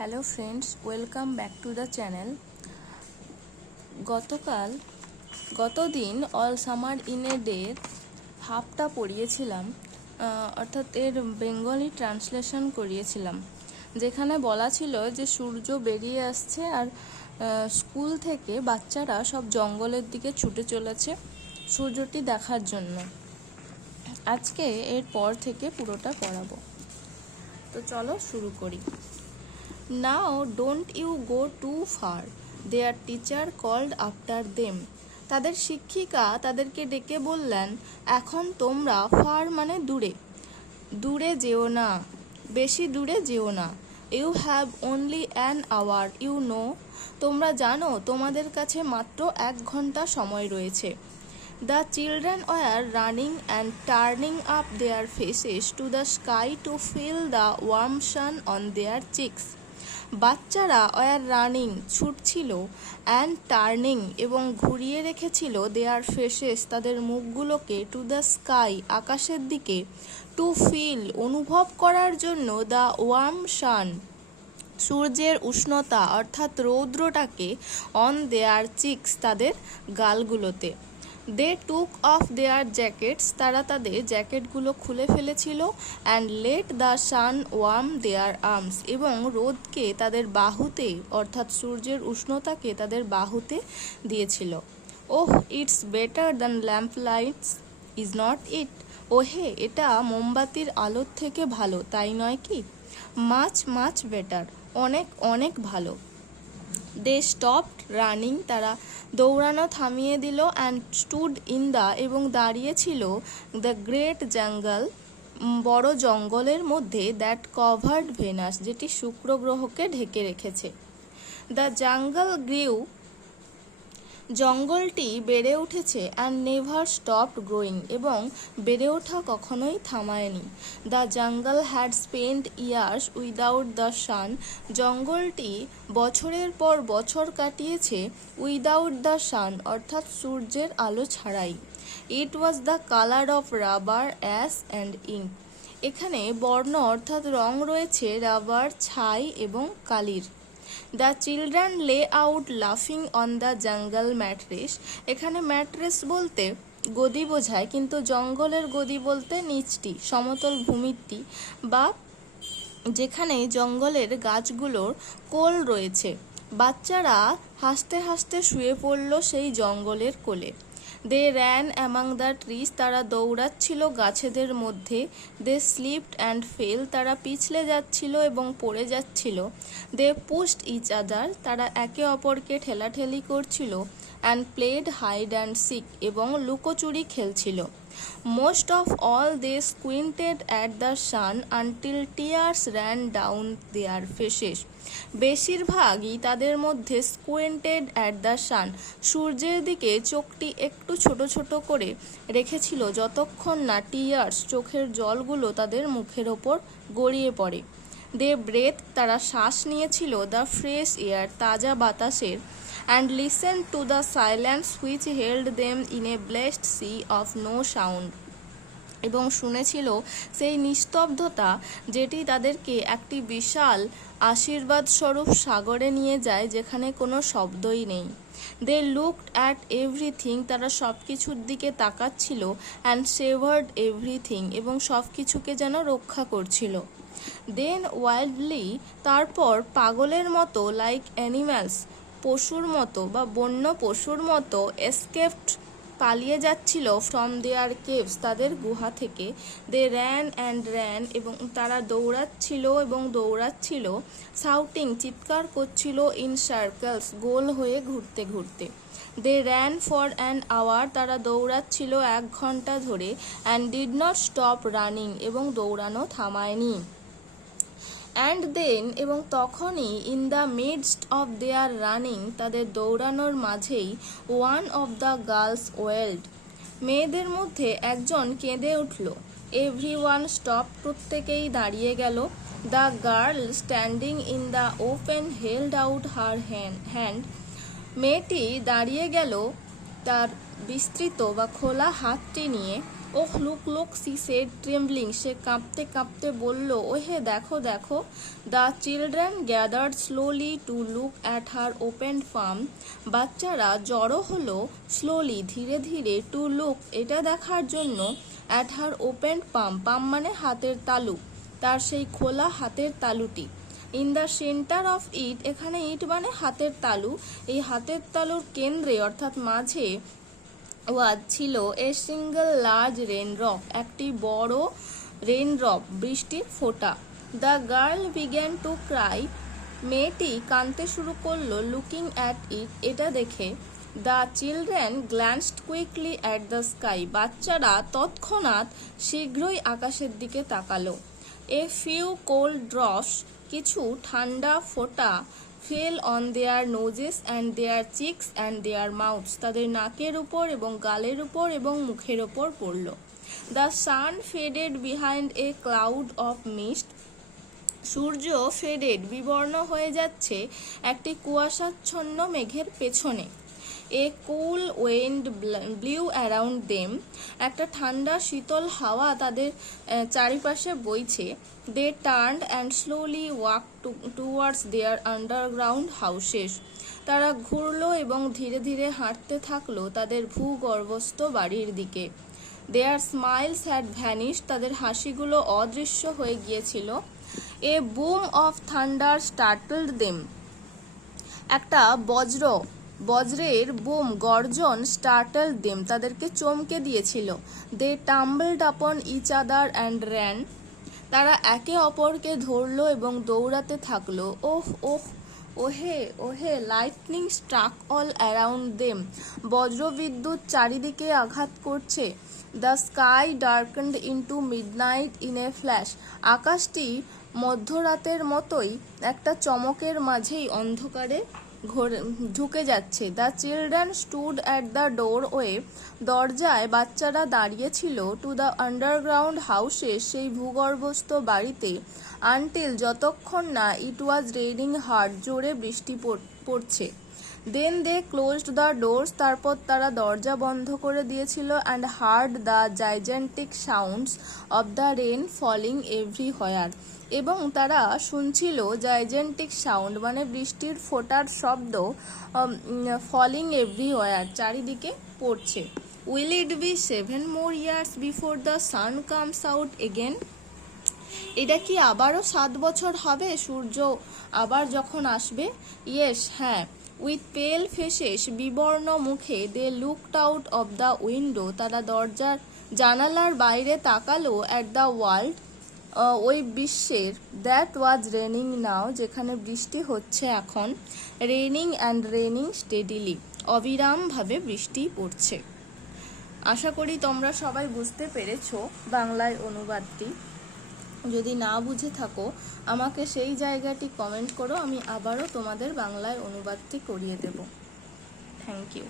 Hello friends, welcome back to the channel. গতদিন all summer in a ডের হাফটা পড়িয়েছিলাম, অর্থাৎ এর বেঙ্গলি ট্রান্সলেশন করিয়েছিলাম, যেখানে বলা ছিল যে সূর্য বেরিয়ে আসছে আর স্কুল থেকে বাচ্চারা সব জঙ্গলের দিকে ছুটে চলেছে সূর্যটি দেখার জন্য। আজকে এর পর থেকে পুরোটা পড়াবো, তো চলো শুরু করি। Now don't you go too far, their teacher called after them. তাদের শিক্ষিকা তাদেরকে ডেকে বললেন, এখন তোমরা ফার মানে দূরে, দূরে যেও না, বেশি দূরে যেও না। You have only an hour, you know, তোমরা জানো তোমাদের কাছে মাত্র 1 ঘন্টা সময় রয়েছে। The children were running and turning up their faces to the sky to feel the warm sun on their cheeks. বাচ্চারা ওয়ার রানিং ছুটছিল, অ্যান্ড টার্নিং এবং ঘুরিয়ে রেখেছিল দেয়ার ফেসেস তাদের মুখগুলোকে, টু দ্য স্কাই আকাশের দিকে, টু ফিল অনুভব করার জন্য, দ্য ওয়ার্ম সান সূর্যের উষ্ণতা অর্থাৎ রৌদ্রটাকে, অন দেয়ার চিক্স তাদের গালগুলোতে। দে টুক অফ দেয়ার জ্যাকেটস তারা তাদের জ্যাকেটগুলো খুলে ফেলেছিল, and let the sun warm their arms এবং রোদকে তাদের বাহুতে অর্থাৎ সূর্যের উষ্ণতাকে তাদের বাহুতে দিয়েছিল। Oh, it's better than lamp lights, is not it, ওহে এটা মোমবাতির আলোর থেকে ভালো, তাই নয় কি? মাচ মাচ বেটার, অনেক অনেক ভালো। দে স্টপড রানিং তারা দৌড়ানো থামিয়ে দিল, অ্যান্ড স্টুড ইন দ্য এবং দাঁড়িয়েছিল, দ্য গ্রেট জঙ্গল বড় জঙ্গলের মধ্যে, দ্যাট কভার্ড ভেনাস যেটি শুক্র গ্রহকে ঢেকে রেখেছে। দ্য জঙ্গল গ্রিউ জঙ্গলটি বেড়ে উঠেছে, অ্যান্ড নেভার স্টপড গ্রোয়িং এবং বেড়ে ওঠা কখনোই থামায়নি। The jungle had spent years without the sun জঙ্গলটি বছরের পর বছর কাটিয়েছে, উইদাউট দ্য সান অর্থাৎ সূর্যের আলো ছাড়াই। It was the colour of rubber, ash and ink এখানে বর্ণ অর্থাৎ রং রয়েছে রাবার, ছাই এবং কালির। দ্য চিলড্রেন লে আউট লাফিং অন দ্য জঙ্গল ম্যাট্রেস এখানে ম্যাট্রেস বলতে গদি বোঝায়, কিন্তু জঙ্গলের গদি বলতে নিচটি সমতল ভূমিটি বা যেখানে জঙ্গলের গাছগুলোর কোল রয়েছে। বাচ্চারা হাসতে হাসতে শুয়ে পড়ল সেই জঙ্গলের কোলে। দে র্যান অ্যামাং দ্য ট্রিজ তারা দৌড়াচ্ছিল গাছেদের মধ্যে। দে স্লিপড অ্যান্ড ফেল তারা পিছলে যাচ্ছিল এবং পড়ে যাচ্ছিল। দে পুশড ইচ আদার তারা একে অপরকে ঠেলাঠেলি করছিল। And played hide and seek এবং লুকোচুরি খেলছিল। Most of all they squinted at the sun until tears ran down their faces বেশিরভাগই তাদের মধ্যে স্কুইন্টেড অ্যাট দ্য সান সূর্যের দিকে চোখটি একটু ছোট ছোট করে রেখেছিল যতক্ষণ না টিয়ার্স চোখের জলগুলো তাদের মুখের ওপর গড়িয়ে পড়ে। দে ব্রেথ তারা শ্বাস নিয়েছিল, দ্য ফ্রেশ এয়ার তাজা বাতাসের, and listened to the silence which held them in a blessed sea of no sound এবং শুনেছিল সেই নিস্তব্ধতা যেটি তাদেরকে একটি বিশাল আশীর্বাদ স্বরূপ সাগরে নিয়ে যায় যেখানে কোনো শব্দই নেই। দে লুকড অ্যাট এভরিথিং তারা সব কিছুর দিকে তাকাচ্ছিল, অ্যান্ড সেভার্ড এভরিথিং এবং সব কিছুকে যেন রক্ষা করছিল। দেন ওয়াইল্ডলি তারপর পাগলের মতো, লাইক অ্যানিম্যালস পশুর মতো বা বন্য পশুর মতো, এসকেপড পালিয়ে যাচ্ছিল, ফ্রম দেয়ার কেভস তাদের গুহা থেকে। দে র্যান অ্যান্ড র্যান এবং তারা দৌড়াচ্ছিল এবং দৌড়াচ্ছিল, শাউটিং চিৎকার করছিল, ইন সার্কেলস গোল হয়ে ঘুরতে ঘুরতে। দে র্যান ফর অ্যান আওয়ার তারা দৌড়াচ্ছিল 1 ঘন্টা ধরে, and did not stop running এবং দৌড়ানো থামায়নি। অ্যান্ড দেন এবং তখনই, in the midst of their running তাদের দৌড়ানোর মাঝেই, ওয়ান অফ দ্য গার্লস ওয়েলড মেয়েদের মধ্যে একজন কেঁদে উঠল। এভরি ওয়ান স্টপ প্রত্যেকেই দাঁড়িয়ে গেল। The girl standing in the open held out her hand মেয়েটি দাঁড়িয়ে গেল তার বিস্তৃত বা খোলা হাতটি নিয়ে। ওহ look look, she said trembling, সে কাঁপতে কাঁপতে বলল, ওহে দেখো দেখো। The children gathered slowly to look at her open farm, বাচ্চারা জড়ো হলো স্লোলি ধীরে ধীরে, টু লুক এটা দেখার জন্য, অ্যাট হার ওপেন পাম, পাম মানে হাতের তালু, তার সেই খোলা হাতের তালুটি। In the centre of it, এখানে ইট মানে হাতের তালু, এই হাতের তালুর কেন্দ্রে অর্থাৎ মাঝে ওয়াজ ছিল এ সিঙ্গল লার্জ রেনড্রপ, একটি বড় রেনড্রপ বৃষ্টির ফোঁটা। The girl began to cry, মেয়েটি কাঁদতে শুরু করলো, লুকিং অ্যাট ইট, এটা দেখে। The children glanced quickly at the sky, বাচ্চারা তৎক্ষণাৎ শীঘ্রই আকাশের দিকে তাকালো। এ ফিউ কোল্ড ড্রপস, কিছু ঠান্ডা ফোঁটা, fell on their noses and their cheeks and their mouths, তাদের নাকের উপর এবং গালের উপর এবং মুখের ওপর পড়ল। The sun faded behind a cloud of mist, সূর্য ফেডেড বিবর্ণ হয়ে যাচ্ছে একটি কুয়াশাচ্ছন্ন মেঘের পেছনে। A cool wind blew around them, একটা ঠান্ডা শীতল হাওয়া তাদের চারিপাশে বইছে। They turned and slowly walk towards their underground houses, তারা ঘুরলো এবং ধীরে ধীরে হাঁটতে থাকলো তাদের ভূগর্ভস্থ বাড়ির দিকে। দেয়ার স্মাইলস হ্যাড ভ্যানিশ, তাদের হাসিগুলো অদৃশ্য হয়ে গিয়েছিল। এ বুম অফ থান্ডার স্টার্টলড দেম, একটা বজ্রের বুম গর্জন স্টার্টল দেম, তাদেরকে চমকে দিয়েছিল। দে টাম্বলড আপন ইচ আদার অ্যান্ড র্যান, তারা একে অপরকে ধরলো এবং দৌড়াতে থাকলো। ওহ ওহ ওহে ওহে, lightning struck all around them, বজ্রবিদ্যুৎ চারিদিকে আঘাত করছে। The sky darkened into midnight in a flash, আকাশটি মধ্যরাতের মতোই একটা চমকের মাঝেই অন্ধকারে ঢুকে যাচ্ছে। The children stood at the doorway, দরজায় বাচ্চারা দাঁড়িয়েছিল। টু দ্য আন্ডারগ্রাউন্ড হাউসে, সেই ভূগর্ভস্থ বাড়িতে। আনটিল, যতক্ষণ না ইট ওয়াজ রেইনিং হার্ড, জোরে বৃষ্টি পড়ছে। Then they closed the doors, তারপর তারা দরজা বন্ধ করে দিয়েছিল। And heard the gigantic sounds of the rain falling everywhere, এবং তারা শুনছিল জাইজেন্টিক সাউন্ড মানে বৃষ্টির ফোঁটার শব্দ, ফলিং এভরিহোয়ার চারিদিকে পড়ছে। Will it be 7 more years before the sun comes out again, এটা কি আবারও 7 বছর হবে সূর্য আবার যখন আসবে? ইয়েস, হ্যাঁ। উইথ পেল ফেসেস, বিবর্ণ মুখে। They looked out of the window, তারা দরজার জানালার বাইরে তাকালো। অ্যাট দ্য ওয়ার্ল্ড, ওই বিশ্বের। দ্যাট ওয়াজ রেনিং নাও, যেখানে বৃষ্টি হচ্ছে এখন। রেনিং অ্যান্ড রেনিং স্টেডিলি, অবিরামভাবে বৃষ্টি পড়ছে। আশা করি তোমরা সবাই বুঝতে পেরেছো বাংলায় অনুবাদটি। যদি না বুঝে থাকো আমাকে সেই জায়গাটি কমেন্ট করো, আমি আবারও তোমাদের বাংলায় অনুবাদটি করিয়ে দেব। Thank you.